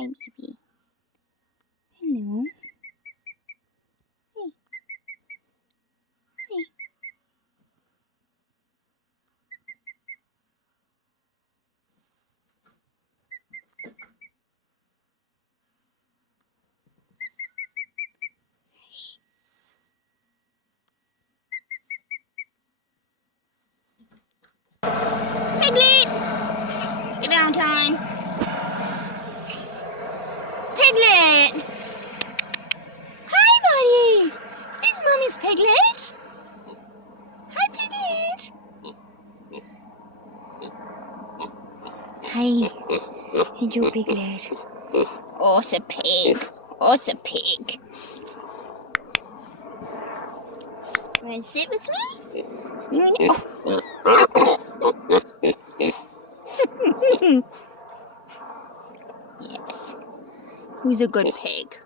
Hi, baby. Hello. Hey. Hey. Piglet! Hey, Valentine. Piglet! Hi, buddy! It's Mommy's Piglet. Hi, Piglet. Hi. Hey, Joe Piglet. Oh, it's a pig. Oh, it's a pig. Want to sit with me? Yes. Who's a good pig?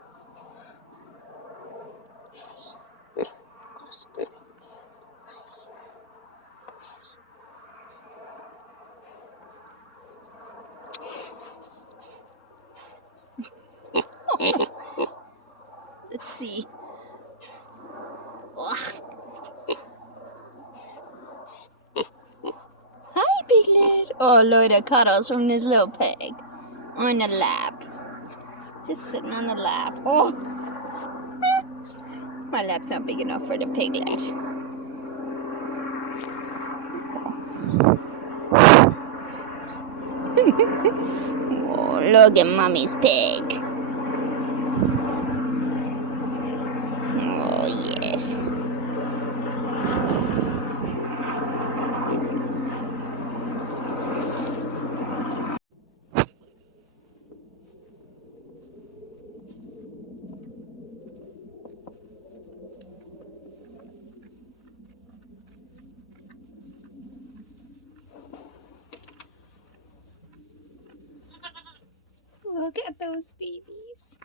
Let's see. Ugh. Hi, Piglet. Oh, look at the cuddles from this little pig. On the lap. Just sitting on the lap. Oh! My lap's not big enough for the piglet. Oh, look at Mommy's pig. Oh, yes. Look at those babies.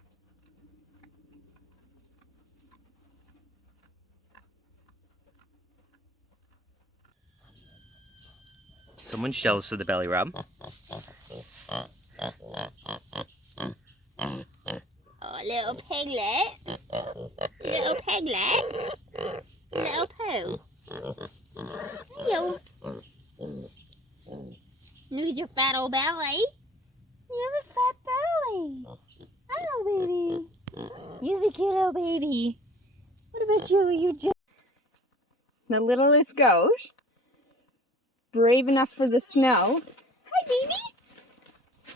Someone's jealous of the belly rub. Oh, little piglet. Little piglet. Little poo. Hello. Look at your fat old belly. You have a fat belly. Hello, baby. You have a cute little baby. What about you? You just... The littlest goat. Brave enough for the snow. Hi, baby.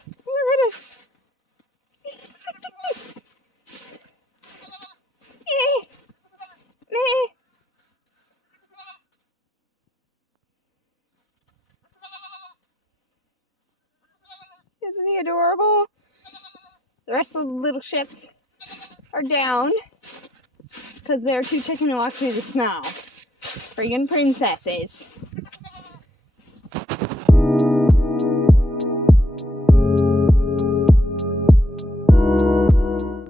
Look at her. Meh. Meh. Isn't he adorable? The rest of the little shits are down because they're too chicken to walk through the snow. Friggin' princesses.